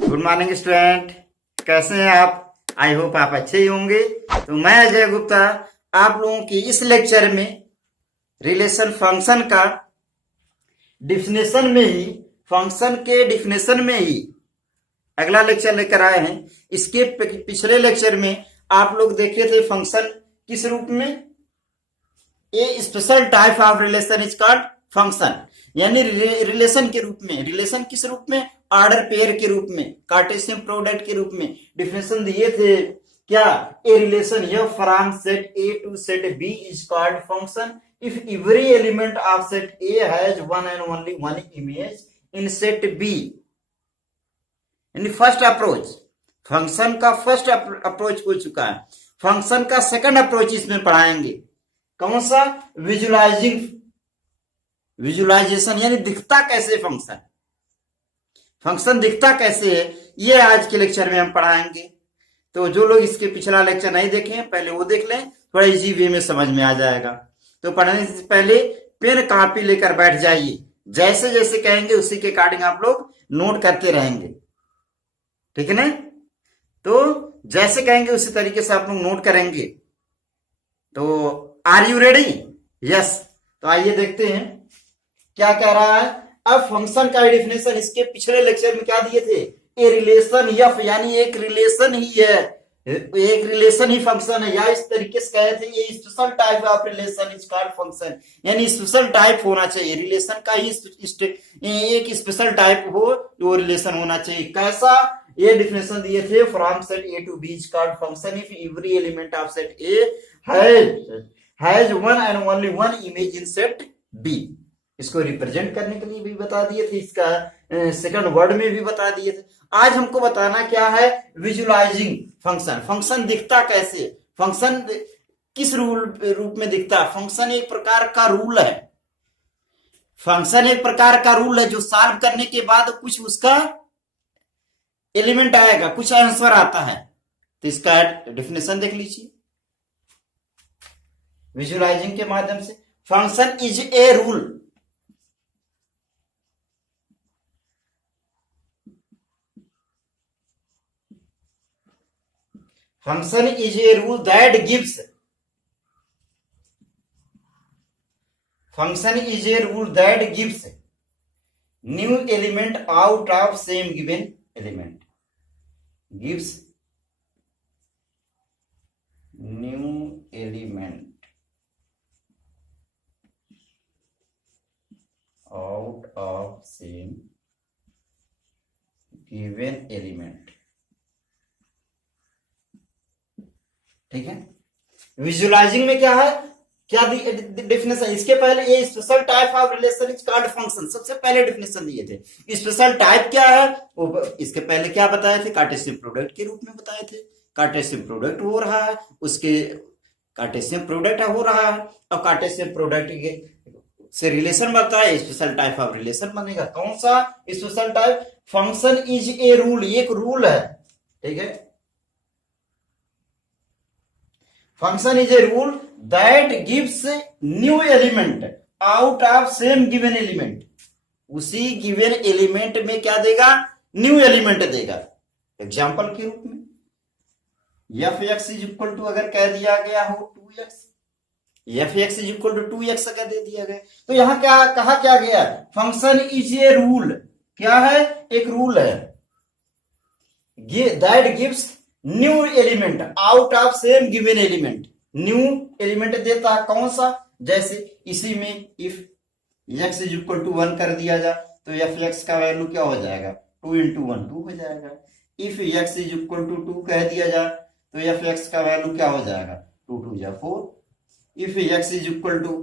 Good morning student, कैसे हैं आप? आई होप आप अच्छे ही होंगे। तो मैं अजय गुप्ता आप लोगों की इस लेक्चर में रिलेशन फंक्शन का डिफिनेशन में ही फंक्शन के डिफिनेशन में ही अगला लेक्चर लेकर आए हैं। इसके पिछले लेक्चर में आप लोग देखे थे फंक्शन किस रूप में, a special type of relation is called function, यानी रिलेशन के रूप में। रिलेशन किस रूप में? ऑर्डर पेयर के रूप में, कार्टेशियन प्रोडक्ट के रूप में। डिफिनेशन दिए थे क्या? A relation F from set A to set B is called function if every element of set A has one and only one image in set B. यानी फर्स्ट अप्रोच, फंक्शन का first approach हो चुका है। Function का second approach इसमें पढ़ाएंगे। कौन सा? विजुलाइजेशन, यानी दिखता कैसे फंक्शन, फंक्शन दिखता कैसे है, ये आज के लेक्चर में हम पढ़ाएंगे। तो जो लोग इसके पिछला लेक्चर नहीं देखे पहले वो देख लें, थोड़ा इजी वे में समझ में आ जाएगा। तो पढ़ने से पहले पेन कॉपी लेकर बैठ जाइए, जैसे जैसे कहेंगे उसी के अकॉर्डिंग आप लोग नोट करते रहेंगे, ठीक है ना? तो जैसे कहेंगे उसी तरीके से आप लोग नोट करेंगे। तो आर यू रेडी? यस। तो आइए देखते हैं क्या कह रहा है। अब फंक्शन का डेफिनेशन इसके पिछले लेक्चर में क्या दिए थे? ए रिलेशन एफ, यानी एक रिलेशन ही है, एक रिलेशन ही फंक्शन है। या इस तरीके से कहे थे ये special type of relation is called function, यानी स्पेशल टाइप होना चाहिए रिलेशन का ही, एक स्पेशल टाइप हो वो रिलेशन होना चाहिए। कैसा? ये डिफिनेशन दिए थे from set A to B is called function if every element of set A has one and only one image in set B. इसको रिप्रेजेंट करने के लिए भी बता दिए थे, इसका सेकंड वर्ड में भी बता दिए थे। आज हमको बताना क्या है? Visualising function. फंक्शन दिखता कैसे, फंक्शन किस रूप में दिखता? फंक्शन एक प्रकार का रूल है, फंक्शन एक प्रकार का रूल है जो सॉल्व करने के बाद कुछ उसका एलिमेंट आएगा, कुछ आंसर आता है। तो इसका डेफिनेशन देख लीजिए विजुलाइजिंग के माध्यम से। Function is a rule, function is a rule that gives, function is a rule that gives new element out of same given element, gives new element out of same given element। ठीक है, visualising में क्या है, क्या definition? इसके पहले ये special type of relation is called function, सबसे पहले डेफिनेशन दिए थे। स्पेशल टाइप क्या है वो इसके पहले क्या बताए थे? कार्टेशियन प्रोडक्ट के रूप में बताए थे। कार्टेशियन प्रोडक्ट हो रहा है, उसके कार्टेशियन प्रोडक्ट हो रहा है और कार्टेशियन प्रोडक्ट से रिलेशन बनता है, स्पेशल टाइप ऑफ रिलेशन बनेगा। कौन सा special type? Function is a rule, एक रूल है, ठीक है। Function is a rule that gives new element out of same given element। उसी given element में क्या देगा? न्यू एलिमेंट देगा। एग्जाम्पल के रूप में F X is equal to अगर कह दिया गया हो 2x, F X is equal to 2x अगर दे दिया गया तो यहां क्या कहा क्या गया? Function is a rule. क्या है? एक रूल है that gives new element out of same given element. New element देता है, कौन सा? जैसे इसी में if x is equal to 1 कर दिया जाए तो एफ एक्स का वैल्यू क्या हो जाएगा? 2 इंटू 1 2 हो जाएगा। If x is equal to 2 कह दिया जाए तो एफ एक्स का वैल्यू क्या हो जाएगा? 2 2 जा 4। If x is equal to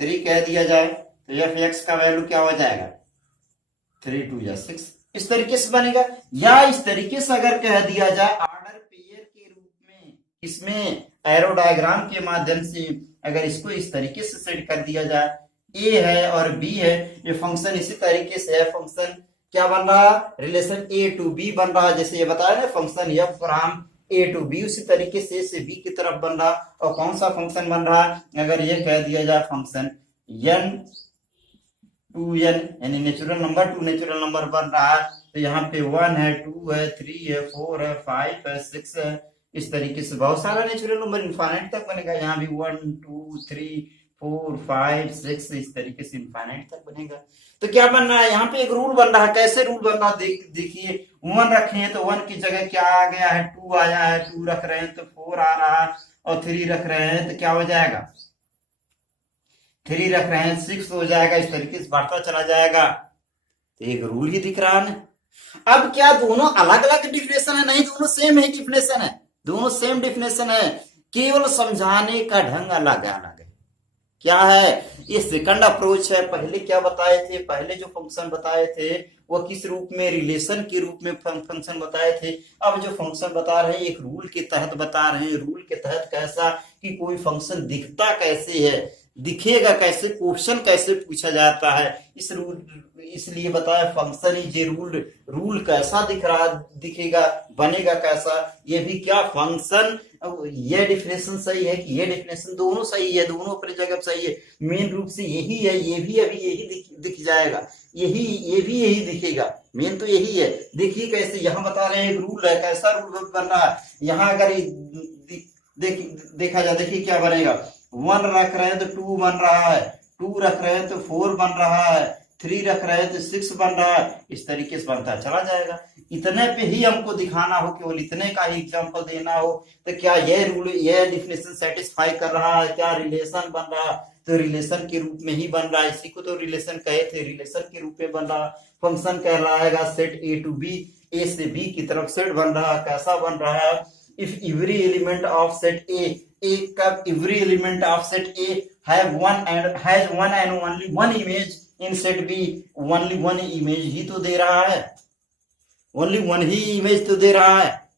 3 कह दिया जाए तो एफ एक्स का वैल्यू क्या हो जाएगा? 3 2 जा 6। इस तरीके से बनेगा। या इस तरीके से अगर कह दिया जाए ऑर्डर पेयर के रूप में, इसमें एरो डायग्राम के माध्यम से अगर इसको इस तरीके से सेट कर दिया जाए, ए है और बी है, ये फंक्शन इसी तरीके से है। फंक्शन क्या बन रहा? रिलेशन ए टू बी बन रहा है, जैसे ये बताया ना function F from A to B, उसी तरीके से बी की तरफ बन रहा। और कौन सा फंक्शन बन रहा? अगर ये कह दिया जाए फंक्शन n 2n यानी natural number two natural number बन रहा है तो यहाँ पे 1 है, 2 है, 3 है, 4 है, 5 है, 6 है। इस तरीके से बहुत सारा नेचुरल नंबर इनफाइनाइट तक बनेगा। यहाँ भी 1 2 3 4 5 6 इस तरीके से इनफाइनाइट तक बनेगा। तो क्या बन रहा है, यहाँ पे एक रूल बन रहा है। कैसे रूल बन रहा है देखिए, 1 रखे हैं तो 1 की जगह क्या आ गया है, 2 आया है, 2 रख रहे हैं तो 4 आ रहा है, और 3 रख रहे हैं तो क्या हो जाएगा, 3 रख रहे हैं 6 हो जाएगा। इस तरीके से बढ़ता चला जाएगा। तो एक रूल ही दिख रहा है ना। अब क्या दोनों अलग अलग डिफिनेशन है? नहीं, दोनों सेम ही डिफिनेशन है, दोनों सेम डिफिनेशन है, केवल समझाने का ढंग अलग अलग है। क्या है, ये सेकंड अप्रोच है। पहले क्या बताए थे, पहले जो फंक्शन बताए थे वो किस रूप में, रिलेशन के रूप में फंक्शन बताए थे। अब जो फंक्शन बता रहे हैं एक रूल के तहत बता रहे हैं। रूल के तहत कैसा, कि कोई फंक्शन दिखता कैसे है, दिखेगा कैसे, क्वेश्चन कैसे पूछा जाता है, इस रूल इसलिए बताया function is a rule. Rule कैसा दिख रहा, दिखेगा, बनेगा कैसा, ये भी क्या फंक्शन। ये डिफिनेशन सही है कि ये डिफिनेशन, दोनों सही है, दोनों अपनी जगह सही है। मेन रूप से यही है, ये भी अभी यही दिख जाएगा, ये भी यही दिखेगा। मेन तो यही है। देखिए कैसे यहाँ बता रहे हैं एक रूल है, कैसा रूल बन रहा है। यहाँ अगर देखा जाए, देखिए क्या बनेगा, 1 रख रहे हैं तो 2 बन रहा है, 2 रख रहे हैं तो 4 बन रहा है, 3 रख रहे हैं तो 6 बन रहा है। इस तरीके से बनता चला जाएगा। इतने पे ही हमको दिखाना हो, केवल इतने का ही एग्जांपल देना हो, तो क्या यह रूल, यह डिफिनेशन सेटिस्फाई कर रहा है, क्या रिलेशन बन रहा है, तो रिलेशन के रूप में ही बन रहा है। इसी को तो रिलेशन कहे थे, रिलेशन के रूप में बन रहा। फंक्शन कहलाएगा सेट ए टू बी, ए से बी की तरफ सेट बन रहा। कैसा बन रहा है, if every element of set A का every element of set A has one and only one image in set B, only one image ही तो दे रहा है, only one ही इमेज तो दे रहा है।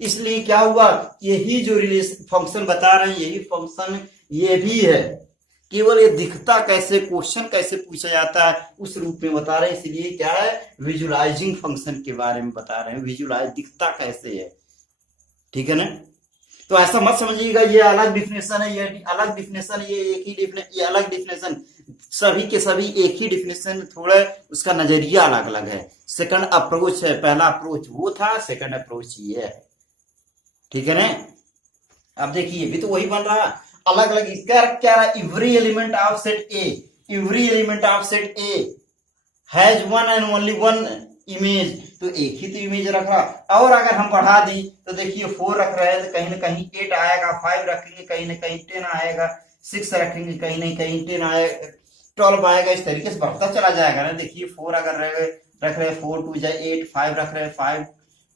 इसलिए क्या हुआ, यही जो रिलेशन फंक्शन बता रहे हैं यही फंक्शन ये भी है, केवल ये दिखता कैसे, क्वेश्चन कैसे पूछा जाता है उस रूप में बता रहे हैं। इसलिए क्या है, विजुअलाइजिंग फंक्शन के बारे में बता रहे हैं, विजुअलाइज दिखता कैसे है। ठीक है ना। तो ऐसा मत समझिएगा ये अलग डिफिनेशन है, ये अलग डिफिनेशन, ये एक ही डिफिनेशन, ये अलग डिफिनेशन, सभी के सभी एक ही डिफिनेशन, थोड़ा उसका नजरिया अलग अलग है। सेकंड अप्रोच है, पहला अप्रोच वो था, सेकंड अप्रोच ये है। ठीक है ना। अब देखिए भी तो वही बन रहा, अलग अलग। इसका क्या रहा, every element of set A, every element of set A has one and only one image, तो एक ही तो इमेज रख रहा। और अगर हम बढ़ा दें तो देखिए 4 रख रहे हैं तो कहीं ना कहीं 8 आएगा, 5 रखेंगे कहीं ना कहीं 10 आएगा, 6 रखेंगे कहीं ना कहीं 10 आएगा, 12 आएगा। इस तरीके से बढ़ता चला जाएगा ना। देखिए 4 अगर रख रहे हैं, 4 2 जा 8, 5 रख रहे हैं, 5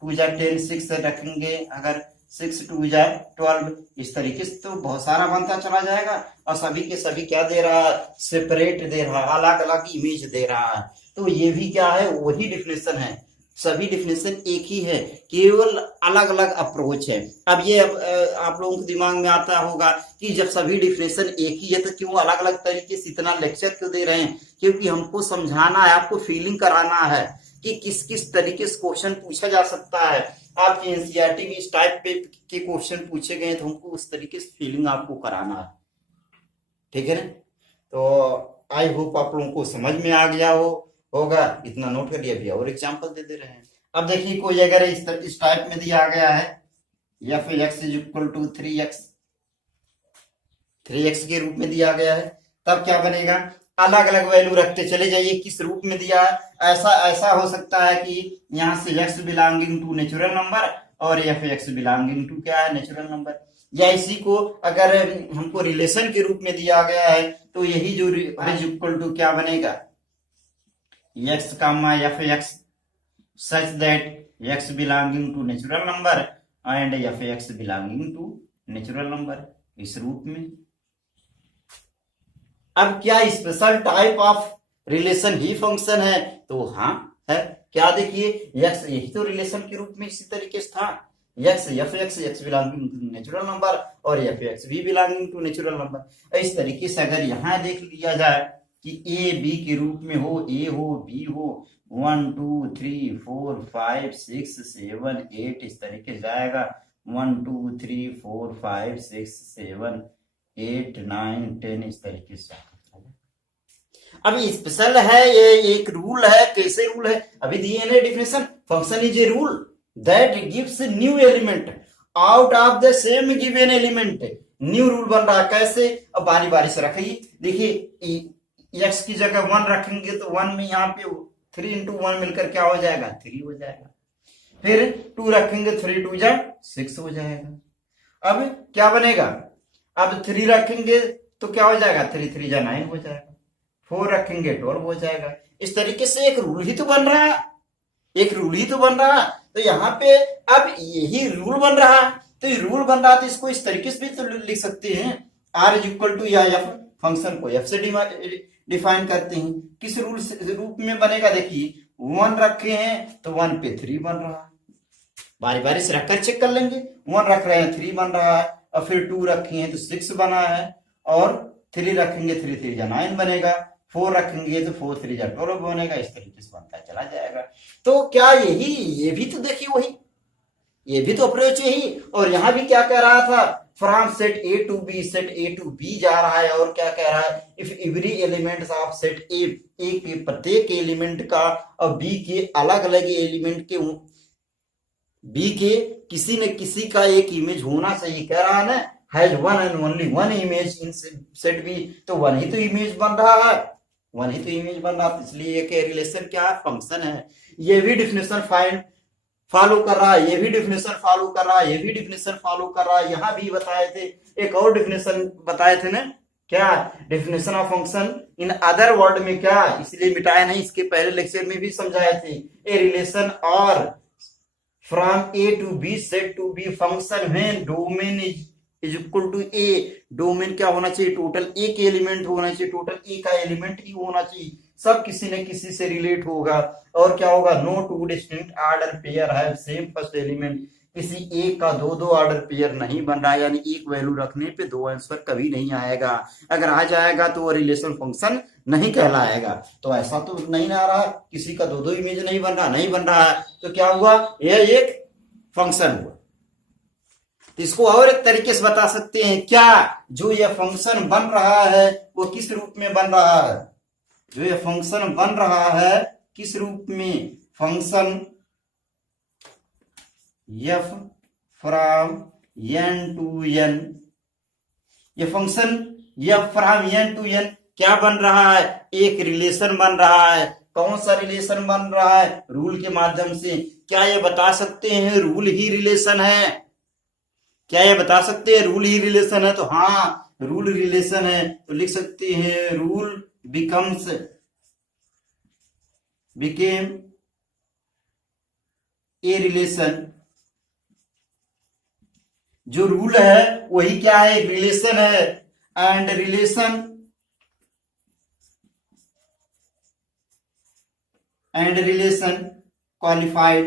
2 जा 10, 6 रखेंगे अगर, 6 2 जा 12, इस तरीके से तो बहुत सारा बनता चला जाएगा। और सभी के सभी क्या दे रहा है, सेपरेट दे रहा है, अलग अलग इमेज दे रहा है। तो ये भी क्या है, वही डिफिनेशन है, सभी डिफिनेशन एक ही है, केवल अलग अलग अप्रोच है। अब ये आप लोगों के दिमाग में आता होगा कि जब सभी डिफिनेशन एक ही है तो क्यों अलग अलग तरीके से इतना लेक्चर क्यों दे रहे हैं। क्योंकि हमको समझाना है, आपको फीलिंग कराना है कि किस किस तरीके से क्वेश्चन पूछा जा सकता है। आपकी एनसीईआरटी में इस टाइप पे के क्वेश्चन पूछे गए तो हमको उस तरीके से फीलिंग आपको कराना है। ठीक है ना। तो आई होप आप लोगों को समझ में आ गया होगा, इतना नोट कर लिया। अभी और एग्जांपल दे रहे हैं। अब देखिए कोई अगर इस टाइप में दिया गया है, या फिर x is equal to 3x के रूप में दिया गया है, तब क्या बनेगा, अलग अलग वैल्यू रखते चले जाइए। किस रूप में दिया है, ऐसा हो सकता है कि यहाँ से x belonging to natural number और या फिर x बिलोंगिंग टू क्या है, नेचुरल नंबर। या इसी को अगर हमको रिलेशन के रूप में दिया गया है तो यही जो इज इक्वल टू क्या बनेगा, x comma f(x) such that x belonging to natural number and f(x) belonging to natural number, इस रूप में। अब क्या special type of relation he function है, तो हाँ है। क्या देखिए x यही तो रिलेशन के रूप में इसी तरीके से था, x f(x) belonging to natural number और f(x) भी बिलोंगिंग टू नेचुरल नंबर। इस तरीके से अगर यहाँ देख लिया जाए कि ए बी के रूप में हो, ए हो बी हो, 1 2 3 4 5 6 7 8 इस तरीके से जाएगा, 1 2 3 4 5 6 7 8 9 10 इस तरीके से। अब स्पेशल है, ये एक रूल है। कैसे रूल है? अभी दिए ना definition, function is a rule that gives new element out of the same given element. New rule बन रहा है। कैसे? अब बारी बारी से रखिए। देखिए एक्स की जगह 1 रखेंगे तो 1 में यहाँ पे 3 इंटू 1 मिलकर क्या हो जाएगा? 3 हो जाएगा। फिर 2 रखेंगे, 3 2 जा 6 हो जाएगा। अब क्या बनेगा? अब 3 रखेंगे तो क्या हो जाएगा? 3 3 जा 9 हो जाएगा। 4 रखेंगे 12 हो जाएगा। इस तरीके से एक रूल ही तो बन रहा है, एक रूल ही तो बन रहा है। तो यहाँ पे अब यही रूल बन रहा है, तो ये रूल बन रहा है तो इसको इस तरीके से भी तो लिख सकते हैं, आर इज इक्वल टू या एफ, फंक्शन को एफ से डिफाइन करते हैं। किस रूप में बनेगा? देखिए 1 रखे हैं तो 1 पे 3 बन रहा है। बारी बारी से रखकर चेक कर लेंगे। 1 रख रहे हैं 3 बन रहा है, और फिर 2 रखे हैं तो 6 बना है, और 3 रखेंगे 3 3 जा 9 बनेगा, 4 रखेंगे तो 4 3 जा 12 बनेगा। इस तरीके से बनता चला जाएगा। तो क्या यही, ये भी तो देखिए वही, ये भी तो अप्रोच यही। और यहां भी क्या कह रहा था? From set A to B, set A to B जा रहा है, और क्या कह रहा है? If every element of set A, A के प्रत्येक एलिमेंट का और बी के अलग अलग एलिमेंट के, बी के किसी न किसी का एक इमेज होना चाहिए। कह रहा है ना, has one and only one image in set B. तो वन ही तो इमेज बन रहा है, वन ही तो इमेज बन रहा है। इसलिए एक रिलेशन क्या है? फंक्शन है। ये भी डिफिनेशन फॉलो कर रहा है, ये भी डिफिनेशन फॉलो कर रहा है, ये भी डिफिनेशन फॉलो कर रहा है। यहां भी बताए थे, एक और डिफिनेशन बताए थे ना, क्या? Definition of function in other word में क्या, इसलिए मिटाया नहीं, इसके पहले लेक्चर में भी समझाए थे। ए रिलेशन और from A to B set to B function when domain is equal to A. Domain क्या होना चाहिए? टोटल ए के एलिमेंट होना चाहिए, टोटल ए का एलिमेंट ही होना चाहिए, सब किसी न किसी से रिलेट होगा। और क्या होगा? No two distinct order pair have same first element. किसी एक का दो ऑर्डर पेयर नहीं बन रहा है, यानी एक वैल्यू रखने पे 2 आंसर कभी नहीं आएगा। अगर आ जाएगा तो वो रिलेशन फंक्शन नहीं कहलाएगा। तो ऐसा तो नहीं आ रहा, किसी का दो इमेज नहीं बन रहा है, तो क्या हुआ? यह एक फंक्शन हुआ। तो इसको और एक तरीके से बता सकते हैं क्या? जो यह फंक्शन बन रहा है वो किस रूप में बन रहा है? जो यह फंक्शन बन रहा है किस रूप में? Function f from n to n। ये function f from n to n क्या बन रहा है? एक रिलेशन बन रहा है। कौन सा रिलेशन बन रहा है? रूल के माध्यम से। क्या ये बता सकते हैं रूल ही रिलेशन है? क्या ये बता सकते हैं रूल ही रिलेशन है? तो हाँ, रूल रिलेशन है। तो लिख सकते हैं रूल बिकेम ए रिलेशन। जो रूल है वही क्या है? रिलेशन है। And relation qualified,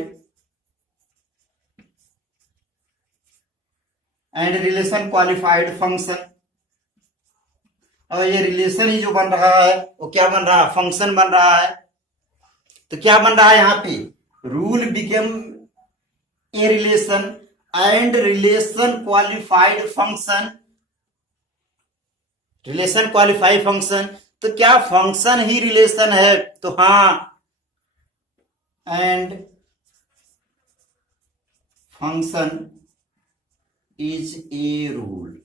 and relation qualified function. और ये रिलेशन ही जो बन रहा है वो क्या बन रहा है? फंक्शन बन रहा है। तो क्या बन रहा है यहाँ पे? Rule became a relation and relation qualified function. Relation qualified function, तो क्या फंक्शन ही रिलेशन है? तो हाँ, and function is a rule.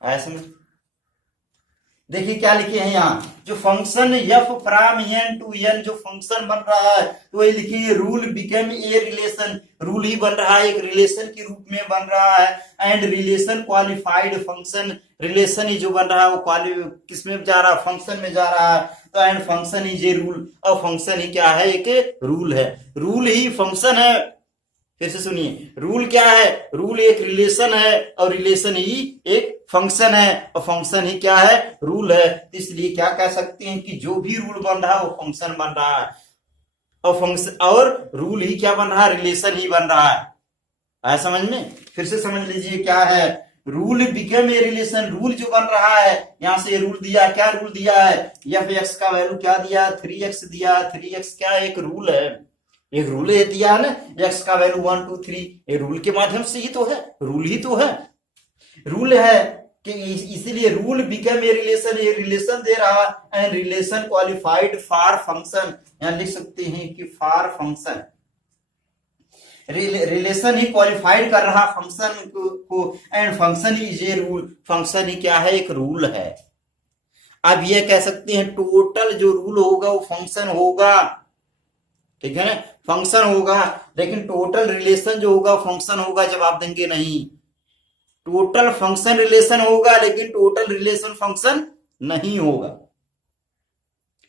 ऐसे देखिए क्या लिखे हैं यहाँ, जो function f from n to n जो फंक्शन बन रहा है तो वही लिखिए rule became a relation. Rule ही बन रहा है, एक रिलेशन के रूप में बन रहा है। And relation qualified function, relation ही जो बन रहा है वो किस में जा रहा है? फंक्शन में जा रहा है। तो and function is a rule, और फंक्शन ही क्या है? एक रूल है। रूल ही फंक्शन है। फिर से सुनिए, रूल क्या है? रूल एक रिलेशन है, और रिलेशन ही एक फंक्शन है, और फंक्शन ही क्या है? रूल है। इसलिए क्या कह सकते हैं कि जो भी रूल बन रहा है वो फंक्शन बन रहा है, और फंक्शन और रूल ही क्या बन रहा है? रिलेशन ही बन रहा है। आया समझ में? फिर से समझ लीजिए क्या है? Rule became a relation, rule जो बन रहा है, यहां से रूल दिया, क्या रूल दिया है? एफ एक्स का वैल्यू क्या दिया? 3x दिया। 3x क्या एक रूल है, एक रूल ये दिया है ना, x का वैल्यू 1 2 3, ये रूल के माध्यम से ही तो है, रूल ही तो है। रूल है कि इसलिए रूल बिकम ए रिलेशन, ये रिलेशन दे रहा and relation qualified for function, यहां लिख सकते हैं कि फॉर फंक्शन, रिलेशन ही क्वालिफाइड कर रहा फंक्शन को and function is a rule, function ही क्या है, एक रूल है। अब ये कह सकते हैं टोटल जो रूल होगा वो फंक्शन होगा, ठीक है ना, फंक्शन होगा, लेकिन टोटल रिलेशन जो होगा फंक्शन होगा, जवाब देंगे नहीं, टोटल फंक्शन रिलेशन होगा लेकिन टोटल रिलेशन फंक्शन नहीं होगा,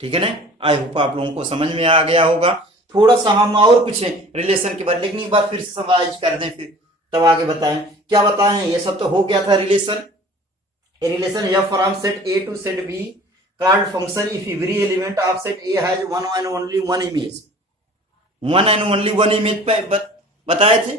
ठीक है ना। आई होप आप लोगों को समझ में आ गया होगा। थोड़ा सा हम और पूछे रिलेशन के बारे, लेकिन एक बार फिर से समराइज कर दें, फिर तब आगे बताएं। क्या बताएं, ये सब तो हो गया था relation. A relation F from set A to set B called function if every element of set A has one and only one image, one and only one image पे बताए थे,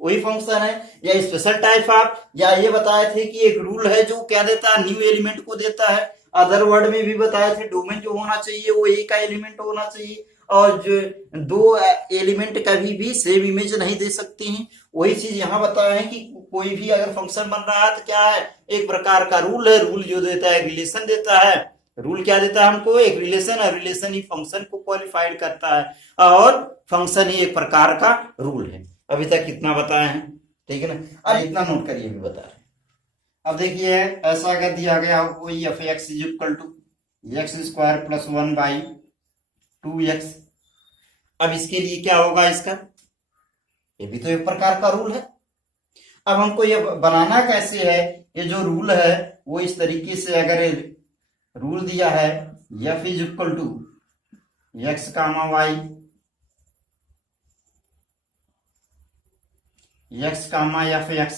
वही फंक्शन है। या स्पेशल टाइप ऑफ, या ये बताए थे कि एक रूल है जो क्या देता है, न्यू एलिमेंट को देता है। अदर वर्ड में भी बताए थे डोमेन जो होना चाहिए वो एक का एलिमेंट होना चाहिए, और जो दो एलिमेंट कभी भी सेम इमेज नहीं दे सकते हैं। वही चीज यहाँ बताया है कि कोई भी अगर फंक्शन बन रहा है तो क्या है, एक प्रकार का रूल है, रूल जो देता है रिलेशन देता है। रूल क्या देता है हमको, एक रिलेशन, और रिलेशन ही फंक्शन को क्वालिफाइड करता है, और फंक्शन ही एक प्रकार का रूल है। अभी तक कितना बताए हैं, ठीक है ना। अब इतना नोट करिए, भी बता रहे। अब देखिए ऐसा अगर दिया गया हो कोई F X is equal to X square plus 1/2x, अब इसके लिए क्या होगा, इसका ये भी तो एक प्रकार का रूल है। अब हमको ये बनाना कैसे है, ये जो रूल है वो इस तरीके से, अगर रूल दिया है F is equal to X comma Y, X comma F X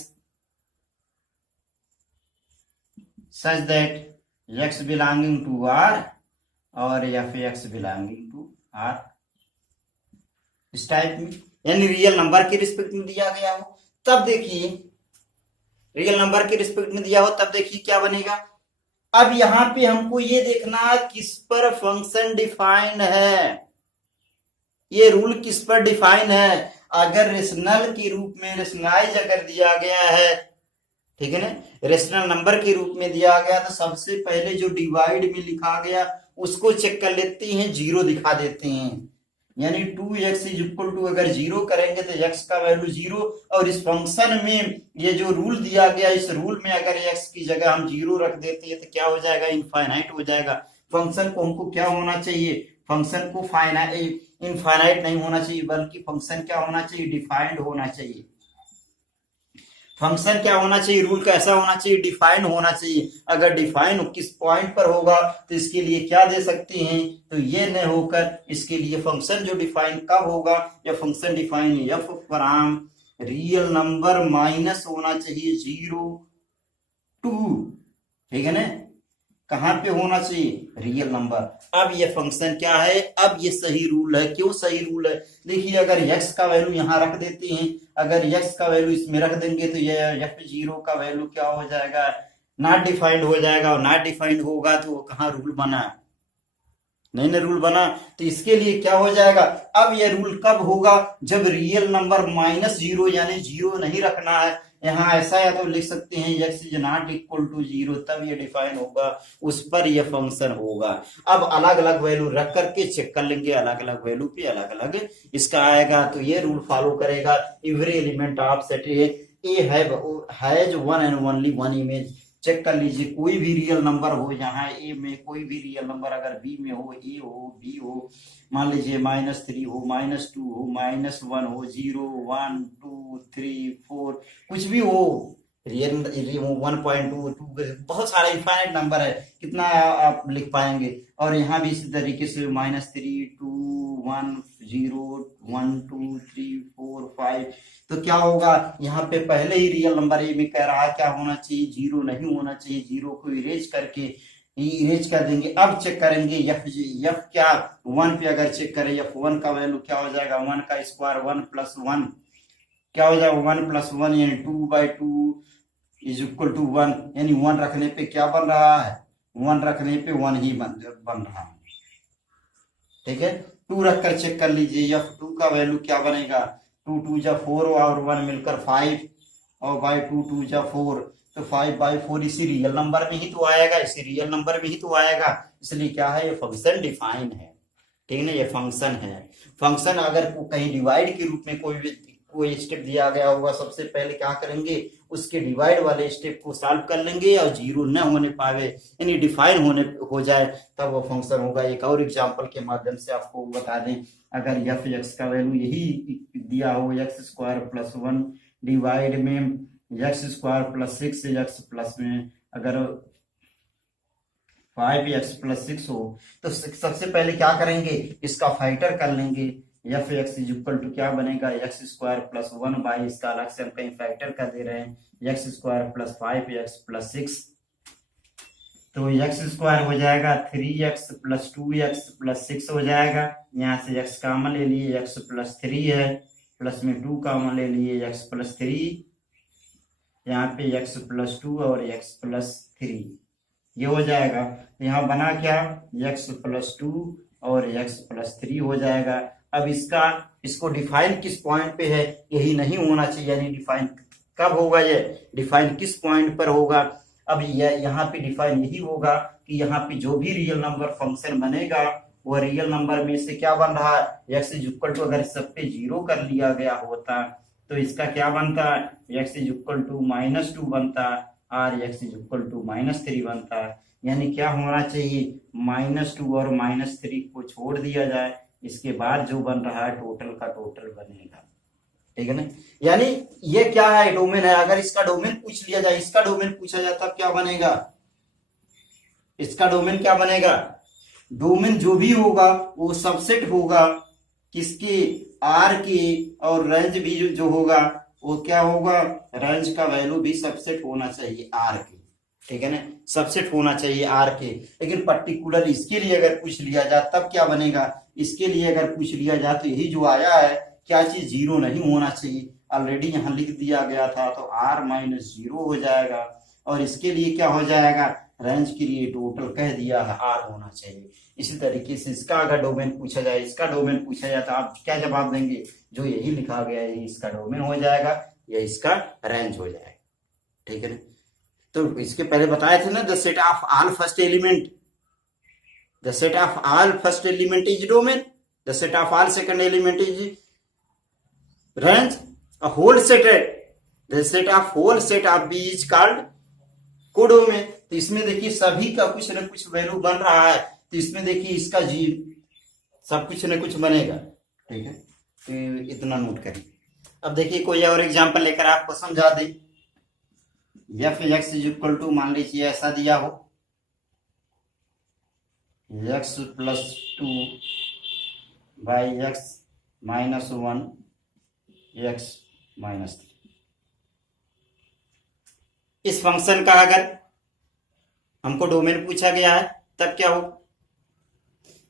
such that X belonging to R और F X belonging to R, इस टाइप में, यानी रियल नंबर के रिस्पेक्ट में दिया गया हो, तब देखिए रियल नंबर के रिस्पेक्ट में दिया हो, तब देखिए क्या बनेगा। अब यहां पे हमको ये देखना किस पर फंक्शन डिफाइन है, ये रूल किस पर डिफाइन है। अगर रेशनल के रूप में रेशनलाइज अगर दिया गया है, ठीक है ना, रेशनल नंबर के रूप में दिया गया, तो सबसे पहले जो डिवाइड में लिखा गया उसको चेक कर लेते हैं, जीरो दिखा देते हैं, यानी 2x इज इक्वल टू, अगर जीरो करेंगे तो x का वैल्यू जीरो, और इस फंक्शन में ये जो रूल दिया गया, इस रूल में अगर x की जगह हम जीरो रख देते हैं तो क्या हो जाएगा, इनफाइनाइट हो जाएगा। फंक्शन को हमको क्या होना चाहिए, फंक्शन को इनफाइनाइट नहीं होना चाहिए, बल्कि फंक्शन क्या होना चाहिए, डिफाइंड होना चाहिए। फंक्शन क्या होना चाहिए, रूल कैसा होना चाहिए, डिफाइन होना चाहिए। अगर डिफाइन किस पॉइंट पर होगा तो इसके लिए क्या दे सकते हैं, तो ये न होकर इसके लिए फंक्शन जो डिफाइन कब होगा, या function define F from real number minus होना चाहिए 0 to, ठीक है ना, कहां पे होना चाहिए, रियल नंबर। अब ये फंक्शन क्या है, अब ये सही रूल है। क्यों सही रूल है, देखिए अगर x का वैल्यू यहां रख देते हैं, अगर x का वैल्यू इसमें रख देंगे तो ये f0 का वैल्यू क्या हो जाएगा, नॉट डिफाइंड हो जाएगा, और नॉट डिफाइंड होगा तो कहां रूल बना, नहीं ना रूल बना। तो इसके लिए क्या हो जाएगा, अब ये रूल कब होगा, जब रियल नंबर -0 यानी 0 नहीं रखना है। यहाँ ऐसा या तो लिख सकते हैं x is not equal to 0, तब ये डिफाइन होगा, उस पर ये फंक्शन होगा। अब अलग अलग वैल्यू रख करके चेक कर लेंगे, अलग अलग वैल्यू पे अलग अलग इसका आएगा, तो ये रूल फॉलो करेगा। Every element of set A has one and only one image. Check कर लीजिए, कोई भी रियल नंबर हो, यहाँ ए में कोई भी रियल नंबर अगर बी में हो, ए हो, बी हो, मान लीजिए -3 हो, -2 हो, -1 हो, 0, 1, 2, 3, 4, कुछ भी हो, रियल 1.2, 2, बहुत सारे इनफाइनाइट नंबर है, कितना आप लिख पाएंगे। और यहाँ भी इसी तरीके से -3, 2, 1, 0, 1, 2, 3, 4, 5, तो क्या होगा, यहाँ पे पहले ही रियल नंबर ए में कह रहा है क्या होना चाहिए, 0 नहीं होना चाहिए, 0 को इरेज कर देंगे। अब चेक करेंगे एफ क्या 1 पे अगर चेक करें, f1 का वैल्यू क्या हो जाएगा, 1 का स्क्वायर 1 + 1 क्या हो जाएगा, 1 + 1 यानी 2/2 इज इक्वल टू 1, यानी 1 रखने पे क्या बन रहा है, 1 रखने पे 1 ही बन रहा है, ठीक है। 2 रखकर चेक कर लीजिए, f2 का वैल्यू क्या बनेगा, 2 × 2 = 4 और 1 मिलकर 5, और बाई 2 × 2 = 4, तो 5/4 इसी रियल नंबर में ही तो आएगा, इसी रियल नंबर में ही तो आएगा, इसलिए क्या है, ये फंक्शन डिफाइन है। ठीक है ना, ये फंक्शन है। फंक्शन अगर कहीं डिवाइड के रूप में कोई स्टेप दिया गया होगा, सबसे पहले क्या करेंगे, उसके डिवाइड वाले स्टेप को सॉल्व कर लेंगे और जीरो न होने पावे, यानी डिफाइन हो जाए, तब वो फंक्शन होगा। एक और एग्जांपल के माध्यम से आपको बता दें, अगर एफ एक्स का वैल्यू यही दिया हो x² + 1 डिवाइड में x² + 6x प्लस में अगर 5x + 6 हो, तो सबसे पहले क्या करेंगे, इसका फैक्टर कर लेंगे। F X is equal to क्या बनेगा, x² + 1 बाई, इसका अलग से हम कहीं फैक्टर कर दे रहे हैं, x² + 5x + 6, तो x² हो जाएगा 3x + 2x + 6 हो जाएगा। यहाँ से x कॉमन ले लिए, x + 3 है, प्लस में 2 कॉमन ले लिए, x + 3, यहाँ पे x + 2 और x + 3 ये हो जाएगा। यहाँ बना क्या, x + 2 और x + 3 हो जाएगा। अब इसको डिफाइन किस पॉइंट पे है, यही नहीं होना चाहिए, यानी डिफाइन कब होगा, ये डिफाइन किस पॉइंट पर होगा। अब यहाँ पे डिफाइन यही होगा कि यहाँ पे जो भी रियल नंबर फंक्शन बनेगा, वो रियल नंबर में से क्या बन रहा है, x इज इक्वल टू, अगर सब पे 0 कर लिया गया होता तो इसका क्या बनता, x इज इक्वल टू -2 बनता और x इज इक्वल टू -3 बनता। यानी क्या होना चाहिए, -2 और -3 को छोड़ दिया जाए, इसके बाद जो बन रहा है टोटल का टोटल बनेगा। ठीक है ना, यानी ये क्या है, डोमेन है। अगर इसका डोमेन पूछ लिया जाए, इसका डोमेन पूछा जाए, तब क्या बनेगा, इसका डोमेन क्या बनेगा, डोमेन जो भी होगा वो सबसेट होगा किसके, आर के, और रेंज भी जो होगा वो क्या होगा, रेंज का वैल्यू भी सबसेट होना चाहिए आर के। ठीक है ना, सबसेट होना चाहिए आर के। लेकिन पर्टिकुलर इसके लिए अगर पूछ लिया जाए तब क्या बनेगा, इसके लिए अगर पूछ लिया जाए तो यही जो आया है, क्या चीज 0 नहीं होना चाहिए, ऑलरेडी यहाँ लिख दिया गया था, तो r - 0 हो जाएगा। और इसके लिए क्या हो जाएगा, रेंज के लिए टोटल कह दिया है r होना चाहिए। इसी तरीके से इसका अगर डोमेन पूछा जाए, इसका डोमेन पूछा जाए तो आप क्या जवाब देंगे, जो यही लिखा गया है इसका डोमेन हो जाएगा या इसका रेंज हो जाएगा। ठीक है ना, तो इसके पहले बताए थे ना, the set of all first element, the set of all first element is domain, the set of all second element is range, a whole set, the set of whole set of B is called codomain. तो इसमें देखिए सभी का कुछ न कुछ value बन रहा है, तो इसमें देखिए इसका जी सब कुछ न कुछ बनेगा। ठीक है, तो इतना नोट करें। अब देखिए कोई और एग्जांपल लेकर आपको समझा दे। F X is equal to, मान लीजिए ऐसा दिया हो, x + 2 बाई x - 1 x - 3। इस फंक्शन का अगर हमको डोमेन पूछा गया है तब क्या हो,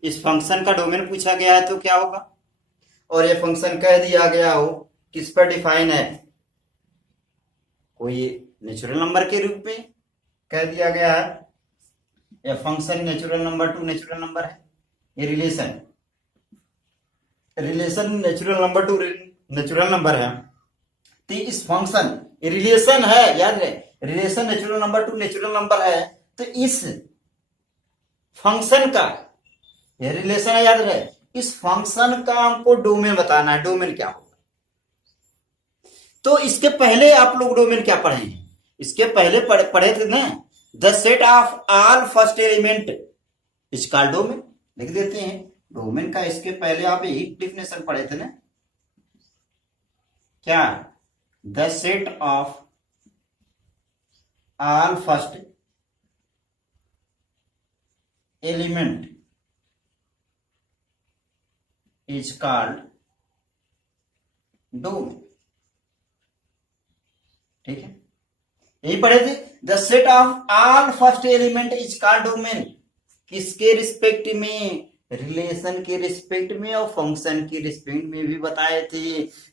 इस फंक्शन का डोमेन पूछा गया है तो क्या होगा, और ये फंक्शन कह दिया गया हो किस पर डिफाइन है, कोई नेचुरल नंबर के रूप में कह दिया गया है, ये function natural number two natural number है, ये relation natural number two natural number है। तो इस फंक्शन रिलेशन है, याद रहे, relation natural number two natural number है, तो इस फंक्शन का ये रिलेशन है, याद रहे, इस फंक्शन का हमको डोमेन बताना है, डोमेन क्या होगा। तो इसके पहले आप लोग डोमेन क्या पढ़े हैं, इसके पहले पढ़े थे ना, the set of all first element is called domain, लिख देते हैं डोमेन का। इसके पहले आप एक डिफिनेशन पढ़े थे ना, क्या, the set of all first element is called domain. ठीक है, यही पढ़े थे, the set of all first element is called domain. किसके रिस्पेक्ट में, रिलेशन के रिस्पेक्ट में और फंक्शन के रिस्पेक्ट में भी बताए थे।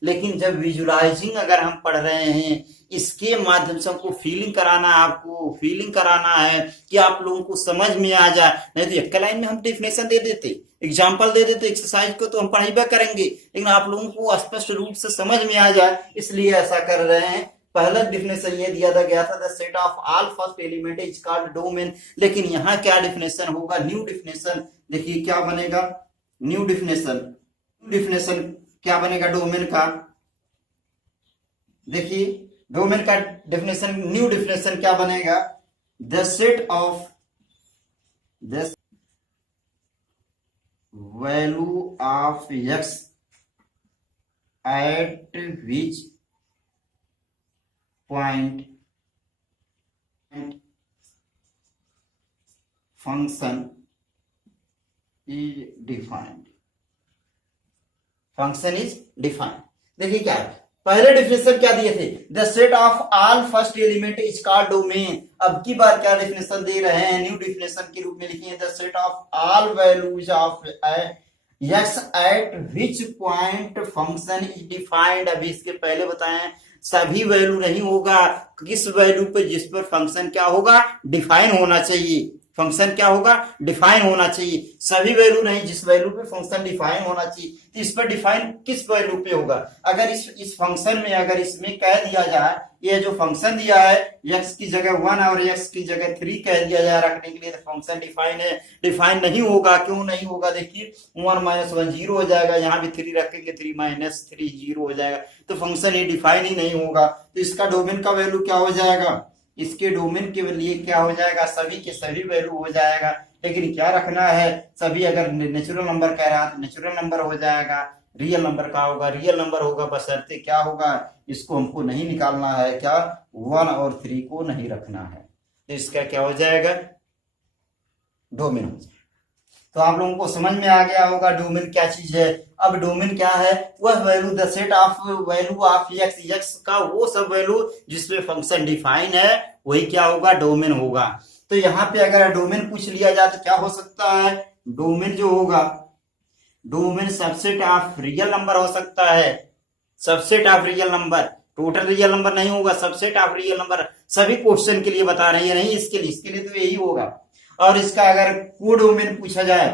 लेकिन जब विजुलाइजिंग अगर हम पढ़ रहे हैं, इसके माध्यम से हमको फीलिंग कराना है, आपको फीलिंग कराना है कि आप लोगों को समझ में आ जाए। नहीं तो एक लाइन में हम डेफिनेशन दे देते, एग्जाम्पल दे देते, एक्सरसाइज को तो हम पढ़ाई करेंगे, लेकिन आप लोगों को स्पष्ट रूप से समझ में आ जाए, इसलिए ऐसा कर रहे हैं पहला डिफिनेशन ये दिया था गया था the set of all first element is called domain, लेकिन यहाँ क्या डिफिनेशन होगा, न्यू डिफिनेशन। देखिए क्या बनेगा न्यू डिफिनेशन क्या बनेगा डोमेन का। देखिए डोमेन का डिफिनेशन, न्यू डिफिनेशन क्या बनेगा, the set of the value of x at which point function is defined, function is defined. देखिए क्या है, पहले डिफिनेशन क्या दिए थे, the set of all first element is called domain. अब की बार क्या डिफिनेशन दे रहे हैं, न्यू डिफिनेशन के रूप में लिखिए the set of all values of x eight which point function is defined. अभी इसके पहले बताएं सभी वैल्यू नहीं होगा, किस वैल्यू पे जिस पर फंक्शन क्या होगा डिफाइन होना चाहिए, फंक्शन क्या होगा डिफाइन होना चाहिए, सभी वैल्यू नहीं, जिस वैल्यू पे फंक्शन डिफाइन होना चाहिए। तो इस पर डिफाइन किस वैल्यू पे होगा, अगर इस फंक्शन में अगर इसमें कह दिया जाए ये जो फंक्शन दिया है x की जगह 1 और x की जगह 3 कह दिया जाए रखने के लिए, तो फंक्शन डिफाइन है, डिफाइन नहीं होगा। क्यों नहीं होगा, देखिए 1 - 1 0 हो जाएगा, यहाँ भी 3 रखेंगे 3 - 3 0 हो जाएगा, तो फंक्शन ये डिफाइन ही नहीं होगा। तो इसका डोमेन का वैल्यू क्या हो जाएगा, इसके डोमेन के लिए क्या हो जाएगा, सभी के सभी वैल्यू हो जाएगा। लेकिन क्या रखना है, सभी अगर नेचुरल नंबर कह रहा है तो नेचुरल नंबर हो जाएगा, रियल नंबर का होगा रियल नंबर होगा, बशर्ते क्या होगा, इसको हमको नहीं निकालना है, क्या 1 और 3 को नहीं रखना है, तो इसका क्या हो जाएगा डोमेन हो जाएगा। तो आप लोगों को समझ में आ गया होगा डोमेन क्या चीज है। अब डोमेन क्या है, वह value the set of value of x का वो सब वैल्यू जिसमें फंक्शन डिफाइन है वही क्या होगा डोमेन होगा। तो यहाँ पे अगर डोमेन पूछ लिया जाए तो क्या हो सकता है, डोमेन जो होगा, domain subset of real number हो सकता है, subset of real number, total real number नहीं होगा, सबसेट ऑफ रियल नंबर। सभी क्वेश्चन के लिए बता रहे हैं, नहीं इसके लिए तो यही होगा। और इसका अगर कोडोमेन पूछा जाए,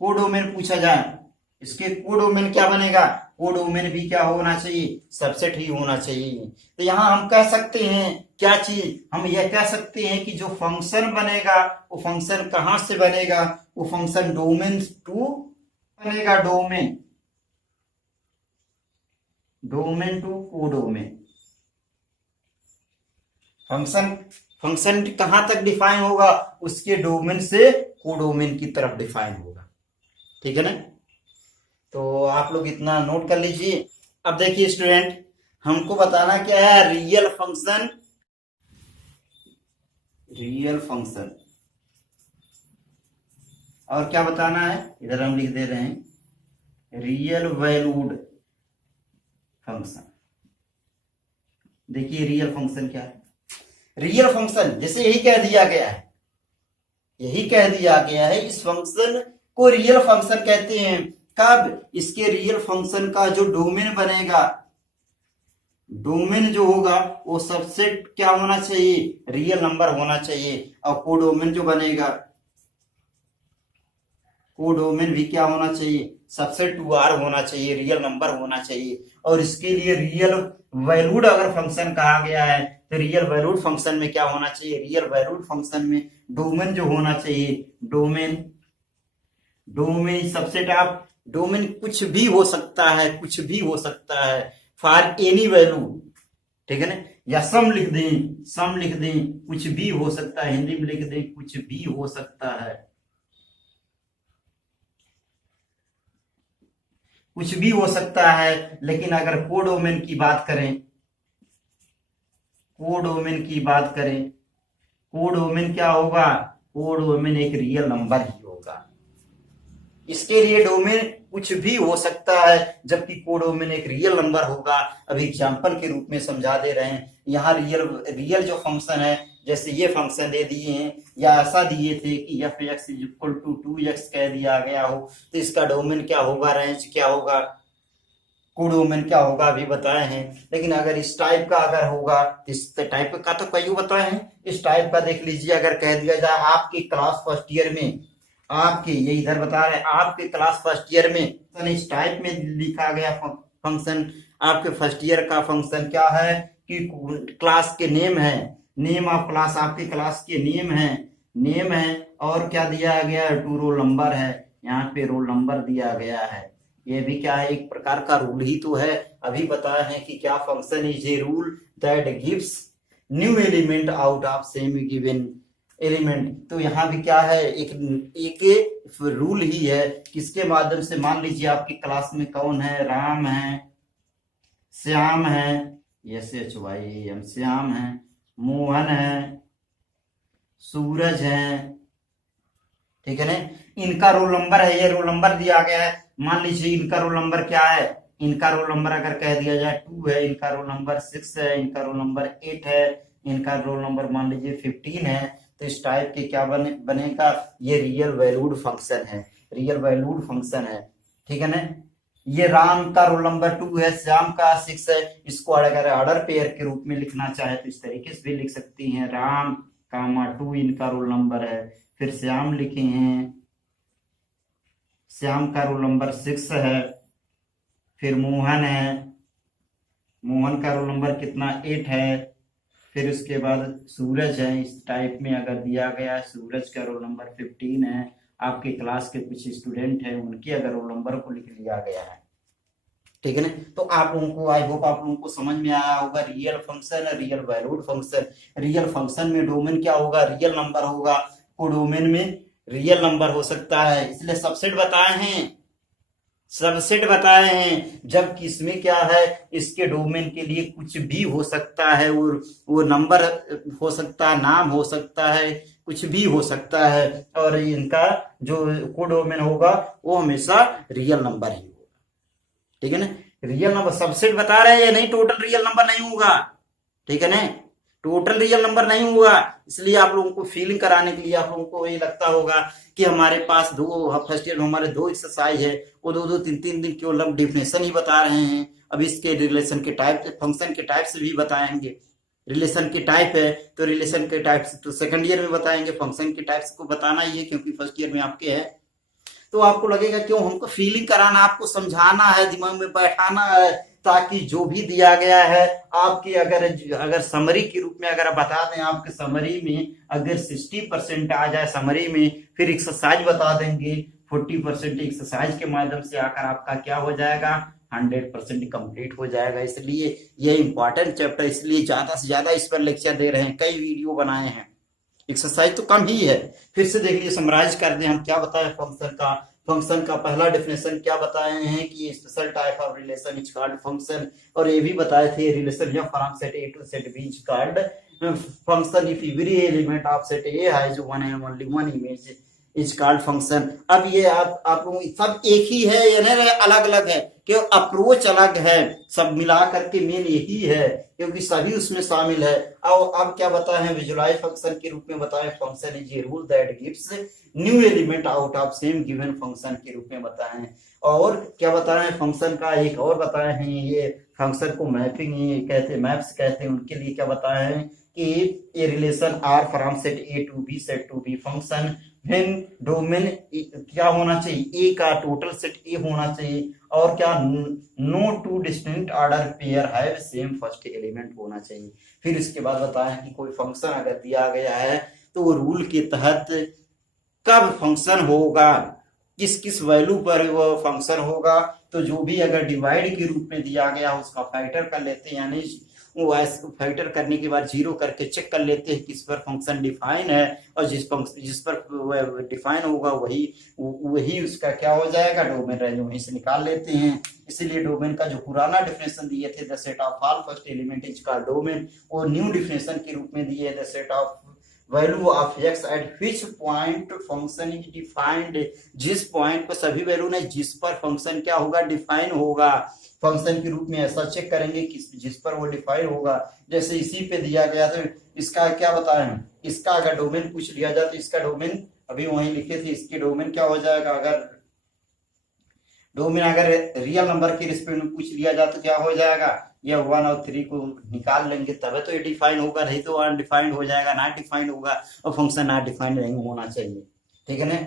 कोडोमेन पूछा जाए, इसके कोडोमेन क्या बनेगा, कोडोमेन भी क्या होना चाहिए, सबसेट ही होना चाहिए। तो यहां हम कह सकते हैं क्या चीज, हम यह कह सकते हैं कि जो फंक्शन बनेगा वो फंक्शन कहां से बनेगा, वो फंक्शन डोमेन टू बनेगा, डोमेन टू कोडोमेन। फंक्शन कहां तक डिफाइन होगा, उसके डोमेन से कोडोमेन की तरफ डिफाइन होगा, ठीक है ना। तो आप लोग इतना नोट कर लीजिए। अब देखिए स्टूडेंट, हमको बताना क्या है, रियल फंक्शन और क्या बताना है, इधर हम लिख दे रहे हैं रियल वैल्यूड फंक्शन। देखिए रियल फंक्शन क्या है, रियल फंक्शन जैसे यही कह दिया गया है, इस फंक्शन को रियल फंक्शन कहते हैं। कब, इसके रियल फंक्शन का जो डोमेन बनेगा, डोमेन जो होगा वो सबसेट क्या होना चाहिए, रियल नंबर होना चाहिए। और कोडोमेन जो बनेगा, कोडोमेन भी क्या होना चाहिए, सबसेट 2R होना चाहिए, रियल नंबर होना चाहिए। और इसके लिए रियल वैल्यूड अगर फंक्शन कहा गया है तो रियल वैल्यूड फंक्शन में क्या होना चाहिए, रियल वैल्यूड फंक्शन में डोमेन जो होना चाहिए, डोमेन सबसेट ऑफ, डोमेन कुछ भी हो सकता है, फॉर एनी वैल्यू, ठीक है ना, या सम लिख दें, कुछ भी हो सकता है, हिंदी में लिख दें कुछ भी हो सकता है, कुछ भी हो सकता है। लेकिन अगर कोडोमेन की बात करें, कोडोमेन क्या होगा, कोडोमेन एक रियल नंबर ही होगा। इसके लिए डोमेन कुछ भी हो सकता है, जबकि कोडोमेन एक रियल नंबर होगा। अभी एग्जांपल के रूप में समझा दे रहे हैं, यहाँ रियल जो फंक्शन है, जैसे ये फंक्शन दे दिए हैं या ऐसा दिए थे कि f(x = 2x) कह दिया गया हो, तो इसका डोमेन क्या होगा, रेंज क्या होगा, कोडोमेन क्या होगा अभी बताए हैं। लेकिन अगर इस टाइप का अगर होगा, इस टाइप का तो कई बताए हैं, इस टाइप का देख लीजिए, अगर कह दिया जाए आपकी क्लास फर्स्ट ईयर में, आपके ये इधर बता रहे हैं आपके क्लास फर्स्ट ईयर में इस टाइप में लिखा गया फंक्शन, आपके फर्स्ट ईयर का फंक्शन क्या है कि क्लास के नेम है, नेम ऑफ क्लास, आपके क्लास के नेम है और क्या दिया गया है, टू रोल नंबर है, यहाँ पे रोल नंबर दिया गया है। ये भी क्या है, एक प्रकार का रूल ही तो है। अभी बताया है कि क्या function is a rule that gives new element out of same given element. तो यहाँ भी क्या है, एक रूल ही है, किसके माध्यम से, मान लीजिए आपकी क्लास में कौन है, राम है, श्याम है, SHYAM श्याम है, मोहन है, सूरज है, ठीक है ना, इनका रोल नंबर है, ये रोल नंबर दिया गया है। मान लीजिए इनका रोल नंबर क्या है, इनका रोल नंबर अगर कह दिया जाए 2 है, इनका रोल नंबर 6 है, इनका रोल नंबर 8 है, इनका रोल नंबर मान लीजिए 15 है। तो इस टाइप के क्या बनेगा, ये रियल वैल्यूड फंक्शन है, रियल वैल्यूड फंक्शन है, ठीक है ना। ये राम का रोल नंबर 2 है, श्याम का 6 है। इसको अगर ऑर्डर पेयर के रूप में लिखना चाहे तो इस तरीके से भी लिख सकती हैं, राम कामा 2 इनका रोल नंबर है, फिर श्याम लिखे हैं, श्याम का रोल नंबर 6 है, फिर मोहन है, मोहन का रोल नंबर कितना 8 है, फिर उसके बाद सूरज है। इस टाइप में अगर दिया गया, सूरज का रोल नंबर 15 है, आपके क्लास के कुछ स्टूडेंट हैं, उनके अगर रोल नंबर को लिख लिया गया है, ठीक है ना। तो आप लोगों को, आई होप आप लोगों को समझ में आया होगा real function, real valued function. Real function में डोमेन क्या होगा, रियल नंबर होगा, को डोमेन में रियल नंबर हो सकता है, इसलिए सबसेट बताए हैं। जबकि इसमें क्या है, इसके डोमेन के लिए कुछ भी हो सकता है, वो नंबर हो सकता है, नाम हो सकता है, कुछ भी हो सकता है, और इनका जो कोडोमेन होगा वो हमेशा रियल नंबर ही होगा, ठीक है ना। रियल नंबर सबसेट बता रहे हैं, ये नहीं टोटल रियल नंबर नहीं होगा, ठीक है ना, टोटल रियल नंबर नहीं होगा। इसलिए आप लोगों को फीलिंग कराने के लिए आप लोगों को ये लगता होगा कि हमारे पास फर्स्ट ईयर में हमारे 2 एक्सरसाइज है, वो 2 3 दिन केवल हम डिफिनेशन ही बता रहे हैं। अब इसके रिलेशन के टाइप, फंक्शन के टाइप से भी बताएंगे। रिलेशन के टाइप है तो रिलेशन के टाइप से तो सेकंड ईयर में बताएंगे, फंक्शन के टाइप्स को बताना ही है क्योंकि फर्स्ट ईयर में आपके है। तो आपको लगेगा क्यों, हमको फीलिंग कराना, आपको समझाना है, दिमाग में बैठाना है, ताकि जो भी दिया गया है आपकी अगर समरी के रूप में अगर बता दें, आपके समरी में अगर 60% आ जाए समरी में, फिर एक्सरसाइज बता देंगे 40%, एक्सरसाइज के माध्यम से आकर आपका क्या हो जाएगा, 100% कंप्लीट हो जाएगा। इसलिए ये इंपॉर्टेंट चैप्टर, इसलिए ज्यादा से ज्यादा इस पर लेक्चर दे रहे हैं, कई वीडियो बनाए हैं। एक्सरसाइज तो कम ही है, फिर से देख लीजिए, समराइज कर दें हम क्या बताए फंक्शन का पहला डेफिनेशन क्या बताए हैं कि special type of relation is called function, और ये भी बताए थे relation from set A to set B is called function if every element of set A has one and only one image is called function. अब ये आप लोग सब एक ही है या नहीं, अलग अलग है, क्यों अप्रोच अलग है, सब मिला करके मेन यही है क्योंकि सभी उसमें शामिल है। अब क्या बताए हैं, विजुअलाइज फंक्शन के रूप में बताए, function is a rule that gives new element out of same given function के रूप में बताए हैं। और क्या बताए हैं, फंक्शन का एक और बताए हैं, ये फंक्शन को मैपिंग कहते हैं, मैप्स कहते हैं, उनके लिए क्या बताए हैं कि a relation R from set A to B set to B function when domain क्या होना चाहिए, ए का टोटल सेट ए होना चाहिए, और क्या no two distinct order pair have same first element होना चाहिए। फिर इसके बाद बताया कि कोई फंक्शन अगर दिया गया है तो वो रूल के तहत कब फंक्शन होगा, किस किस वैल्यू पर वो फंक्शन होगा। तो जो भी अगर डिवाइड के रूप में दिया गया उसका फैक्टर कर लेते हैं, यानी वो फैक्टर करने के बाद 0 करके चेक कर लेते हैं किस पर फंक्शन डिफाइन है, और जिस पर डिफाइन होगा वही उसका क्या हो जाएगा, डोमेन रेंज, वहीं से निकाल लेते हैं। इसीलिए डोमेन का जो पुराना डिफिनेशन दिए थे, the set of all first element is called domain, वो न्यू डिफिनेशन के रूप में दिए, the set of value of x eight which point function is defined, जिस पॉइंट पर सभी वैल्यू ने जिस पर फंक्शन क्या होगा, डिफाइन होगा, फंक्शन के रूप में ऐसा चेक करेंगे कि जिस पर वो डिफाइन होगा। जैसे इसी पे दिया गया तो इसका क्या बताएं, इसका अगर डोमेन पूछ लिया जाए तो इसका डोमेन अभी वहीं लिखे थे, इसके डोमेन क्या हो जाएगा, अगर डोमेन अगर रियल नंबर के रिस्पेक्ट में पूछ लिया जाए तो क्या हो जाएगा, ये 1 और 3 को निकाल लेंगे तब तो ये डिफाइन होगा, नहीं तो अनडिफाइंड हो जाएगा, नॉट डिफाइंड होगा, और फंक्शन नॉट डिफाइंड नहीं होना चाहिए, ठीक है ना।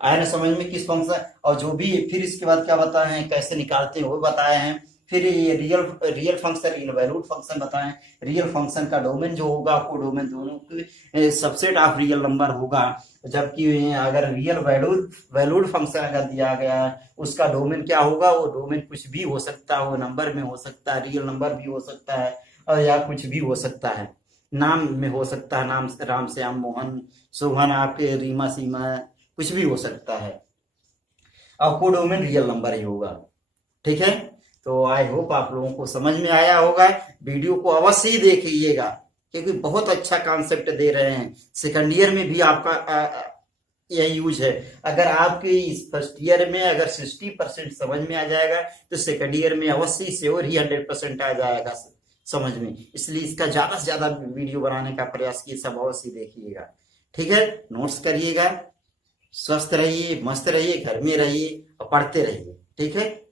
आया ना समझ में किस फंक्शन, और जो भी फिर इसके बाद क्या बताए हैं, कैसे निकालते हैं वो बताए हैं फिर ये रियल फंक्शन, इनवैल्यूड फंक्शन बताएं। रियल फंक्शन का डोमेन जो होगा, आपको डोमेन दोनों के सबसेट ऑफ रियल नंबर होगा। जबकि अगर रियल वैल्यूड फंक्शन अगर दिया गया है, उसका डोमेन क्या होगा, वो डोमेन कुछ भी हो सकता है, वो नंबर में हो सकता है, रियल नंबर भी हो सकता है, और या कुछ भी हो सकता है, नाम में हो सकता है, नाम राम श्याम मोहन शोभन, आपके रीमा सीमा, कुछ भी हो सकता है। और को डोमेन रियल नंबर ही होगा। ठीक है, तो आई होप आप लोगों को समझ में आया होगा। वीडियो को अवश्य ही देखिएगा, क्योंकि बहुत अच्छा कॉन्सेप्ट दे रहे हैं। सेकंड ईयर में भी आपका यह यूज है। अगर आपके इस फर्स्ट ईयर में अगर 60% समझ में आ जाएगा, तो सेकंड ईयर में अवश्य से और ही 100% आ जाएगा समझ में। इसलिए इसका ज्यादा से ज्यादा वीडियो बनाने का प्रयास किए, सब अवश्य देखिएगा। ठीक है, नोट्स करिएगा, स्वस्थ रहिए, मस्त रहिए, घर में रहिए और पढ़ते रहिए। ठीक है।